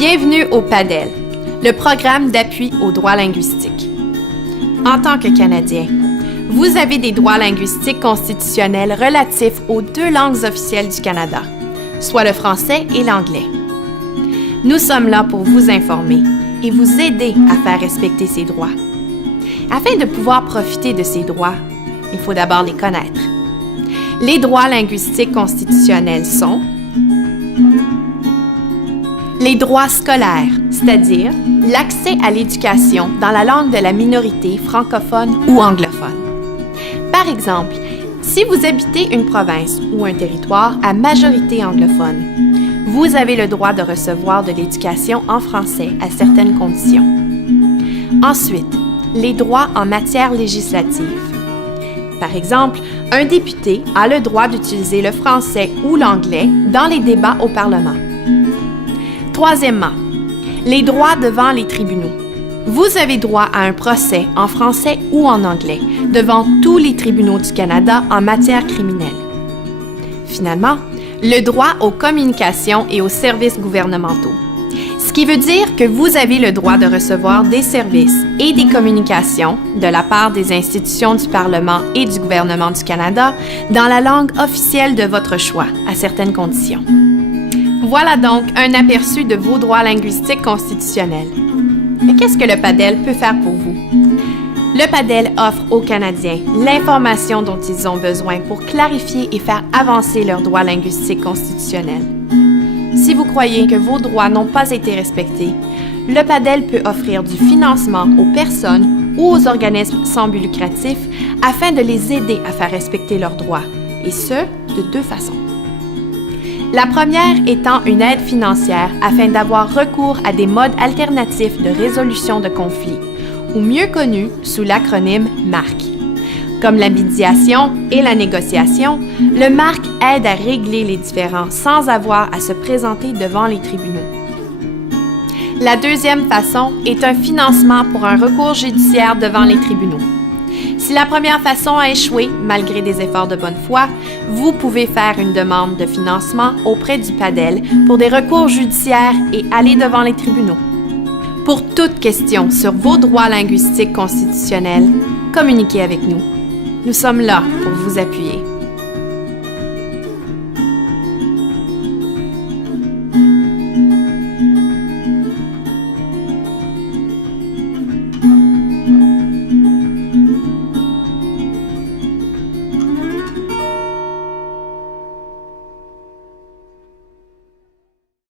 Bienvenue au PADEL, le programme d'appui aux droits linguistiques. En tant que Canadien, vous avez des droits linguistiques constitutionnels relatifs aux deux langues officielles du Canada, soit le français et l'anglais. Nous sommes là pour vous informer et vous aider à faire respecter ces droits. Afin de pouvoir profiter de ces droits, il faut d'abord les connaître. Les droits linguistiques constitutionnels sont les droits scolaires, c'est-à-dire l'accès à l'éducation dans la langue de la minorité francophone ou anglophone. Par exemple, si vous habitez une province ou un territoire à majorité anglophone, vous avez le droit de recevoir de l'éducation en français à certaines conditions. Ensuite, les droits en matière législative. Par exemple, un député a le droit d'utiliser le français ou l'anglais dans les débats au Parlement. Troisièmement, les droits devant les tribunaux. Vous avez droit à un procès en français ou en anglais devant tous les tribunaux du Canada en matière criminelle. Finalement, le droit aux communications et aux services gouvernementaux. Ce qui veut dire que vous avez le droit de recevoir des services et des communications de la part des institutions du Parlement et du gouvernement du Canada dans la langue officielle de votre choix, à certaines conditions. Voilà donc un aperçu de vos droits linguistiques constitutionnels. Mais qu'est-ce que le PADEL peut faire pour vous? Le PADEL offre aux Canadiens l'information dont ils ont besoin pour clarifier et faire avancer leurs droits linguistiques constitutionnels. Si vous croyez que vos droits n'ont pas été respectés, le PADEL peut offrir du financement aux personnes ou aux organismes sans but lucratif afin de les aider à faire respecter leurs droits, et ce, de deux façons. La première étant une aide financière afin d'avoir recours à des modes alternatifs de résolution de conflits, ou mieux connus sous l'acronyme MARC. Comme la médiation et la négociation, le MARC aide à régler les différends sans avoir à se présenter devant les tribunaux. La deuxième façon est un financement pour un recours judiciaire devant les tribunaux. Si la première façon a échoué, malgré des efforts de bonne foi, vous pouvez faire une demande de financement auprès du PADEL pour des recours judiciaires et aller devant les tribunaux. Pour toute question sur vos droits linguistiques constitutionnels, communiquez avec nous. Nous sommes là pour vous appuyer.